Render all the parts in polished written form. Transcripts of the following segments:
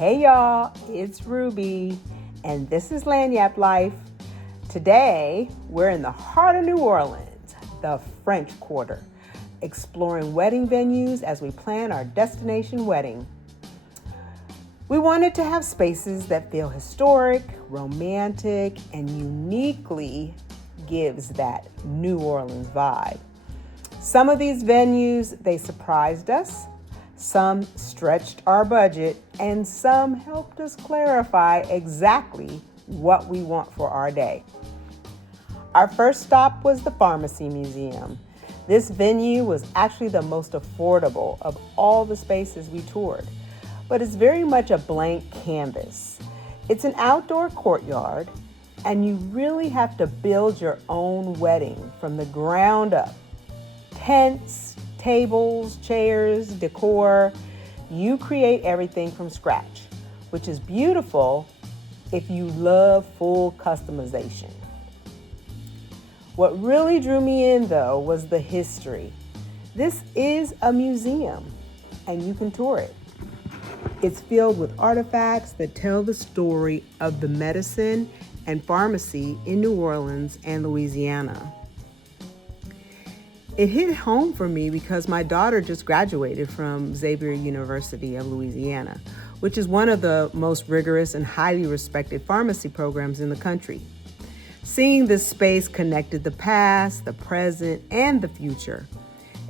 Hey y'all, it's Ruby, and this is Lagniappe Life. Today, we're in the heart of New Orleans, the French Quarter, exploring wedding venues as we plan our destination wedding. We wanted to have spaces that feel historic, romantic, and uniquely gives that New Orleans vibe. Some of these venues, they surprised us. Some stretched our budget, and some helped us clarify exactly what we want for our day. Our first stop was the Pharmacy Museum. This venue was actually the most affordable of all the spaces we toured, but it's very much a blank canvas. It's an outdoor courtyard, and you really have to build your own wedding from the ground up. Tents, tables, chairs, decor. You create everything from scratch, which is beautiful if you love full customization. What really drew me in, though, was the history. This is a museum, and you can tour it. It's filled with artifacts that tell the story of the medicine and pharmacy in New Orleans and Louisiana. It hit home for me because my daughter just graduated from Xavier University of Louisiana, which is one of the most rigorous and highly respected pharmacy programs in the country. Seeing this space connected the past, the present, and the future,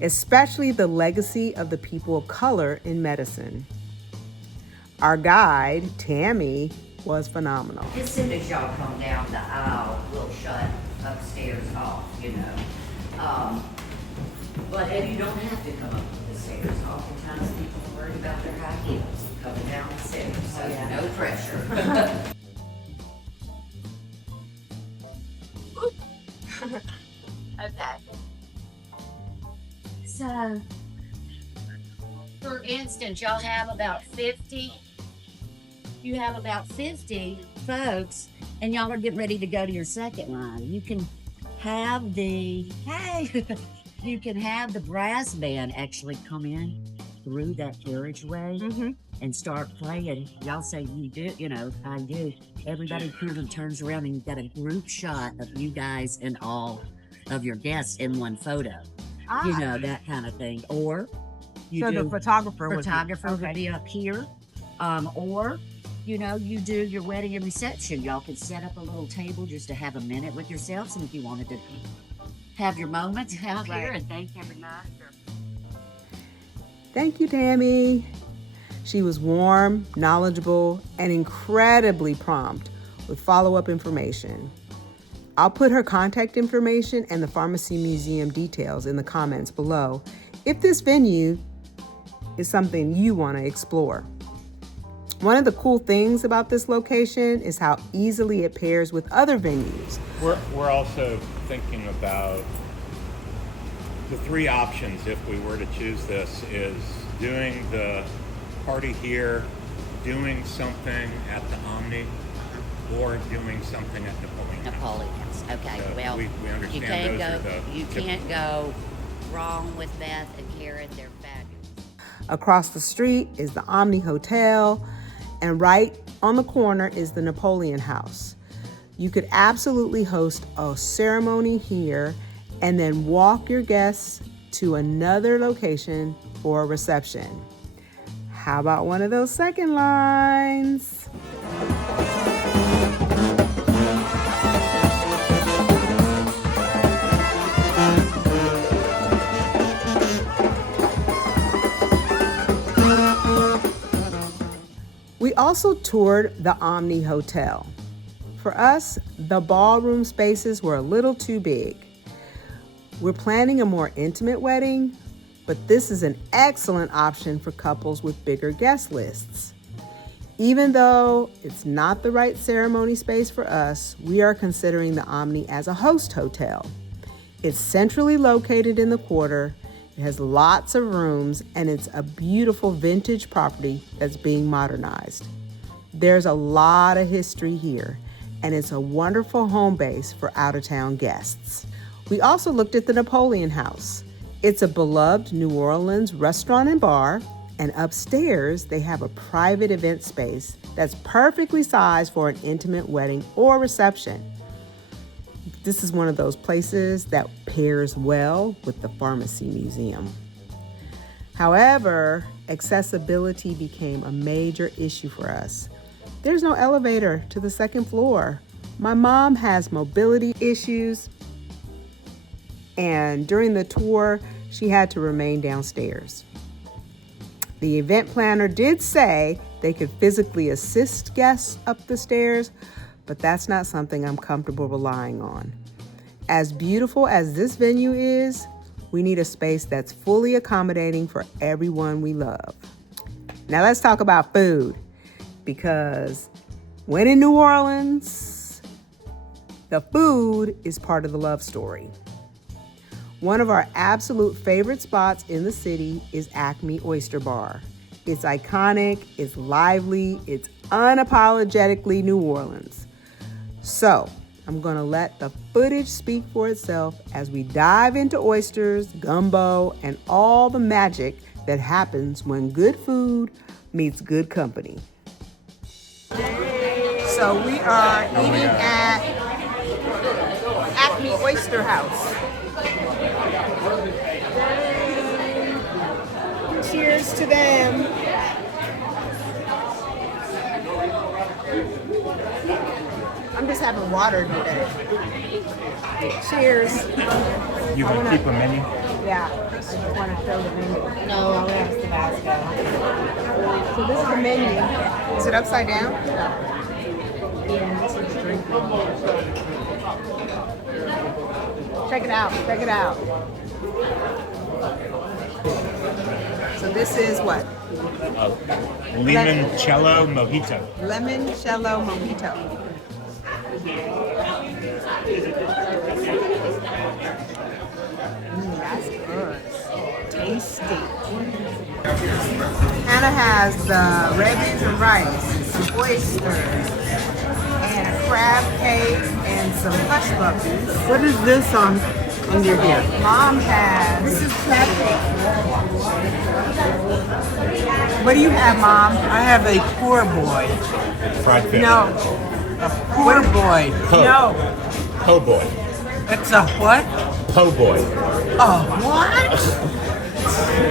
especially the legacy of the people of color in medicine. Our guide, Tammy, was phenomenal. As soon as y'all come down the aisle, we'll shut upstairs off, But if you don't have to come up the stairs, oftentimes people are worried about their high heels coming down the stairs, so no pressure. Okay. So, for instance, y'all have about 50. You have about 50 folks, and y'all are getting ready to go to your second line. You can have you can have the brass band actually come in through that carriageway and start playing. Y'all say you do, I do. Everybody kind of turns around and you've got a group shot of you guys and all of your guests in one photo. That kind of thing. Or the photographer would be up here. Or you do your wedding and reception. Y'all could set up a little table just to have a minute with yourselves, and if you wanted to have your moments out here and thank everybody. Thank you, Tammy. She was warm, knowledgeable, and incredibly prompt with follow-up information. I'll put her contact information and the Pharmacy Museum details in the comments below if this venue is something you want to explore. One of the cool things about this location is how easily it pairs with other venues. We're also thinking about the three options if we were to choose this is doing the party here, doing something at the Omni, or doing something at Napoleon's. Okay, so well, we understand you can't go wrong with Beth and Karen. They're fabulous. Across the street is the Omni Hotel, and right on the corner is the Napoleon House. You could absolutely host a ceremony here and then walk your guests to another location for a reception. How about one of those second lines? We also toured the Omni Hotel. For us, the ballroom spaces were a little too big. We're planning a more intimate wedding, but this is an excellent option for couples with bigger guest lists. Even though it's not the right ceremony space for us, we are considering the Omni as a host hotel. It's centrally located in the quarter, it has lots of rooms, and it's a beautiful vintage property that's being modernized. There's a lot of history here, and it's a wonderful home base for out-of-town guests. We also looked at the Napoleon House. It's a beloved New Orleans restaurant and bar, And upstairs, they have a private event space that's perfectly sized for an intimate wedding or reception. This is one of those places that pairs well with the pharmacy museum. However, accessibility became a major issue for us. There's no elevator to the second floor. My mom has mobility issues, and during the tour, she had to remain downstairs. The event planner did say they could physically assist guests up the stairs, but that's not something I'm comfortable relying on. As beautiful as this venue is, we need a space that's fully accommodating for everyone we love. Now let's talk about food, because when in New Orleans, the food is part of the love story. One of our absolute favorite spots in the city is Acme Oyster Bar. It's iconic, it's lively, it's unapologetically New Orleans. So, I'm gonna let the footage speak for itself as we dive into oysters, gumbo, and all the magic that happens when good food meets good company. So we are eating at Acme Oyster House. Cheers to them. I'm just having water today. Cheers. You can keep a menu? Yeah, I just want to show the menu. No, I'll have Tabasco. So this is the menu. Is it upside down? Check it out. Check it out. So this is what? Limoncello mojito. Limoncello mojito. That's good. Tasty. Hannah has the red beans and rice, some oysters, and a crab cake, and some hush puppies. What is this under here? Mom has. This is crab cake. What do you have, Mom? I have a poor boy. Fried fish. No. Poor boy. Po. No. Po boy. It's a what? Po boy. Oh, what?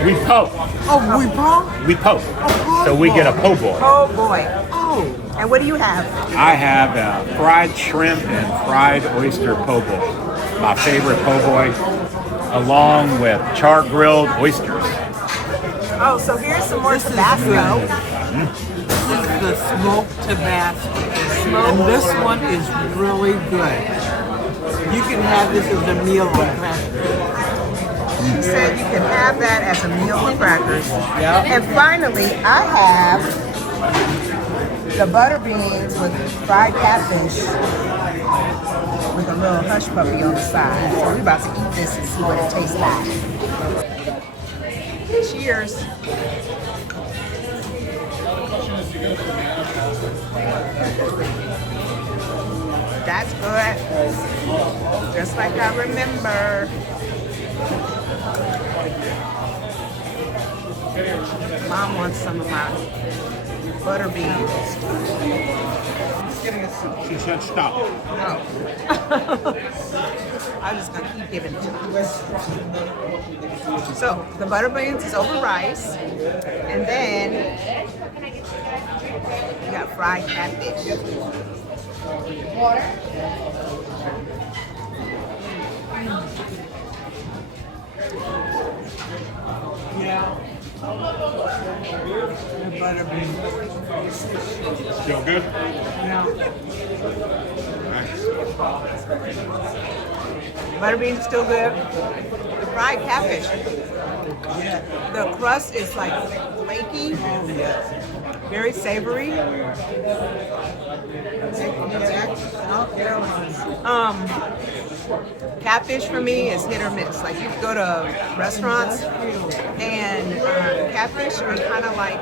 We po. Oh, we brought? We po. po So we get a po boy. Oh boy. Oh. And what do you have? I have fried shrimp and fried oyster po boy. My favorite po boy, along with char grilled oysters. Oh, so here's some more Tabasco. This is the smoked Tabasco. And this one is really good. You can have this as a meal on crackers. She said you can have that as a meal with crackers. Yeah. And finally, I have the butter beans with fried catfish with a little hush puppy on the side. So we're about to eat this and see what it tastes like. Cheers. That's good. Just like I remember. Mom wants some of my butter beans. She said stop. No. I'm just gonna keep giving it to her. So the butter beans is over rice, and then we got fried catfish. Yeah. The butter beans. Still good? Yeah. Nice. Butter beans are still good. The fried catfish. The crust is like flaky, very savory. Catfish for me is hit or miss. Like you go to restaurants and catfish are kind of like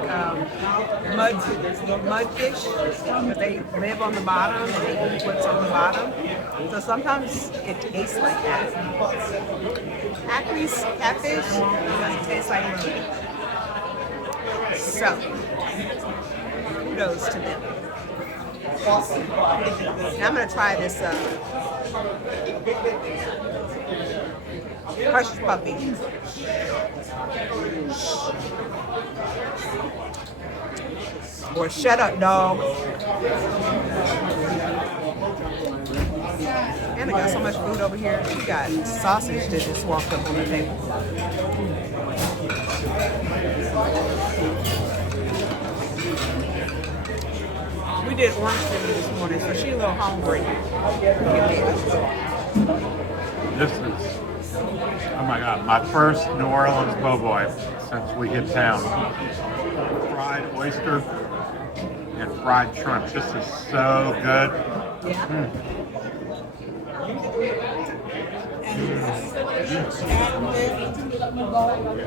mudfish, but they live on the bottom and they eat what's on the bottom. So sometimes it tastes like that. Acme's catfish doesn't taste like mud. So, kudos to them. Now I'm gonna try this hush puppy. Or shut up, dog. And I got so much food over here. We got sausage that just walked up on the table. We did orange chicken this morning, so she's a little hungry. This is, oh my God, my first New Orleans po' boy since we hit town. Fried oyster and fried shrimp. This is so good. Yeah.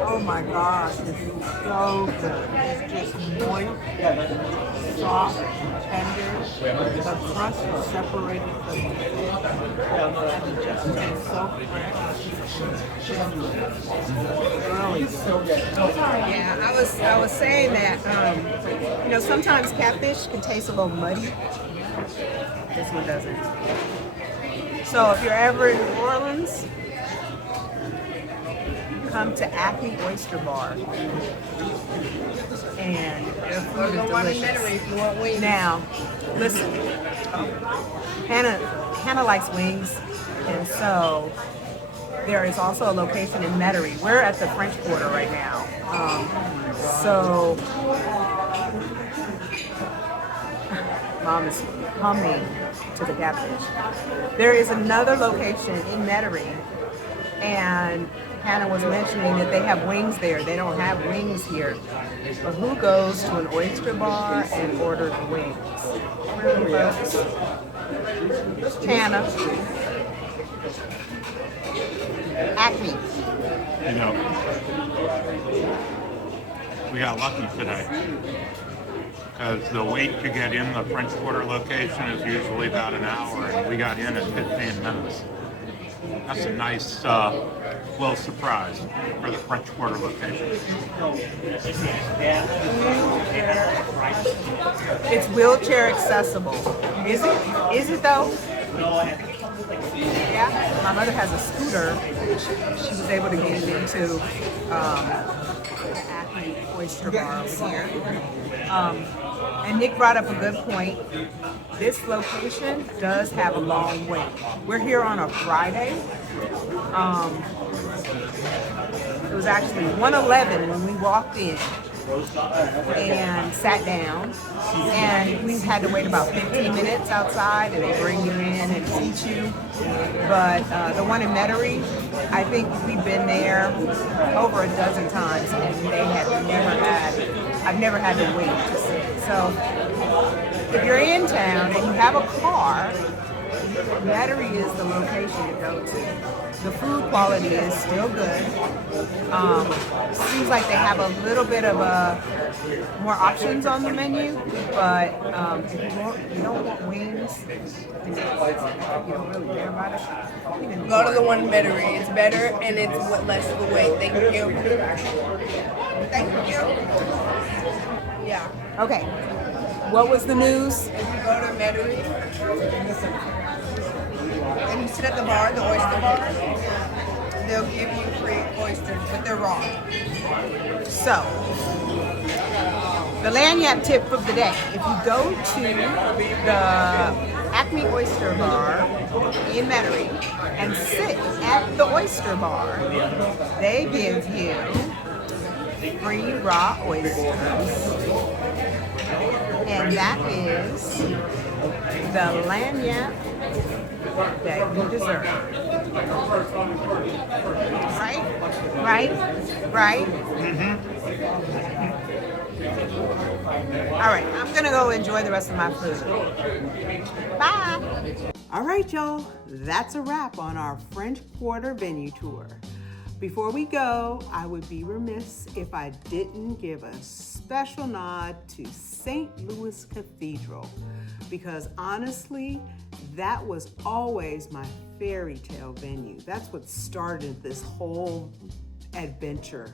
Oh my gosh, this is so good. It's just moist, soft, tender. The crust is separated from the fish. And it just tastes so fresh. Really so good. Yeah, I was saying that sometimes catfish can taste a little muddy. This one doesn't. So if you're ever in New Orleans, come to Acme Oyster Bar. And their food is delicious. Now, listen, Hannah likes wings, and so there is also a location in Metairie. We're at the French Quarter right now. So Mom is humming to the catfish. There is another location in Metairie, and Hannah was mentioning that they have wings there. They don't have wings here. But who goes to an oyster bar and orders wings? Really, folks? Hannah. Acme. You know, we got lucky today because the wait to get in the French Quarter location is usually about an hour, and we got in in 15 minutes. That's a nice little surprise for the French Quarter location. It's wheelchair accessible. Is it? Is it though? Yeah. My mother has a scooter. She was able to get into the Acme Oyster Bar over here. And Nick brought up a good point. This location does have a long wait. We're here on a Friday. It was actually 1:11 when we walked in and sat down, and we had to wait about 15 minutes outside, and they bring you in and seat you. But the one in Metairie, I think we've been there over a dozen times, and I've never had to wait to sit. So if you're in town and you have a car, Metairie is the location to go to. The food quality is still good. Seems like they have a little bit of more options on the menu, but if you don't want wings, you don't really care about it. Go to the one in Metairie. It's better and it's less of a wait. Thank you. Thank you. Yeah. Okay. What was the news? If you go to Metairie and you sit at the bar, the oyster bar, they'll give you free oysters, but they're raw. So, the Lagniappe tip of the day. If you go to the Acme Oyster Bar in Metairie and sit at the oyster bar, they give you free raw oysters. And that is the Lagniappe that you deserve. Right? Mm-hmm. All right, I'm gonna go enjoy the rest of my food. Bye. All right, y'all, that's a wrap on our French Quarter venue tour. Before we go, I would be remiss if I didn't give a special nod to St. Louis Cathedral, because honestly, that was always my fairy tale venue. That's what started this whole adventure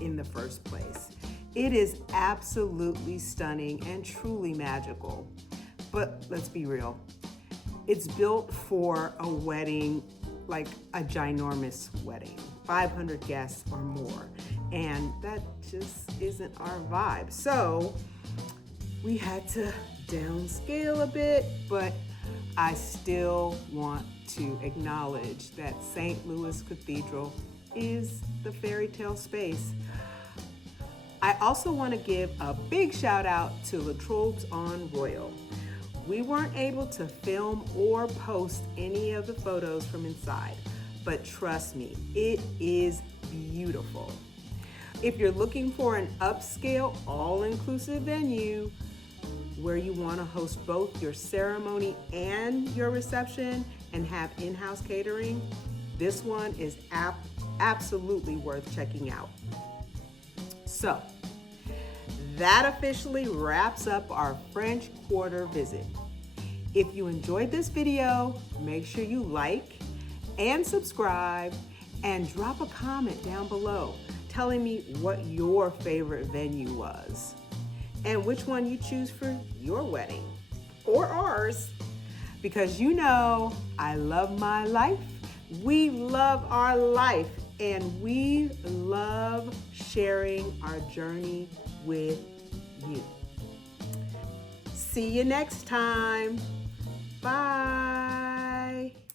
in the first place. It is absolutely stunning and truly magical. But let's be real, it's built for a wedding, like a ginormous wedding, 500 guests or more. And that just isn't our vibe. So we had to downscale a bit, but I still want to acknowledge that St. Louis Cathedral is the fairy tale space. I also want to give a big shout out to Latrobe's on Royal. We weren't able to film or post any of the photos from inside, but trust me, it is beautiful. If you're looking for an upscale, all-inclusive venue where you want to host both your ceremony and your reception and have in-house catering, this one is absolutely worth checking out. So, that officially wraps up our French Quarter visit. If you enjoyed this video, make sure you like and subscribe and drop a comment down below telling me what your favorite venue was and which one you choose for your wedding or ours. Because you know, I love my life, we love our life, and we love sharing our journey with you. See you next time. Bye.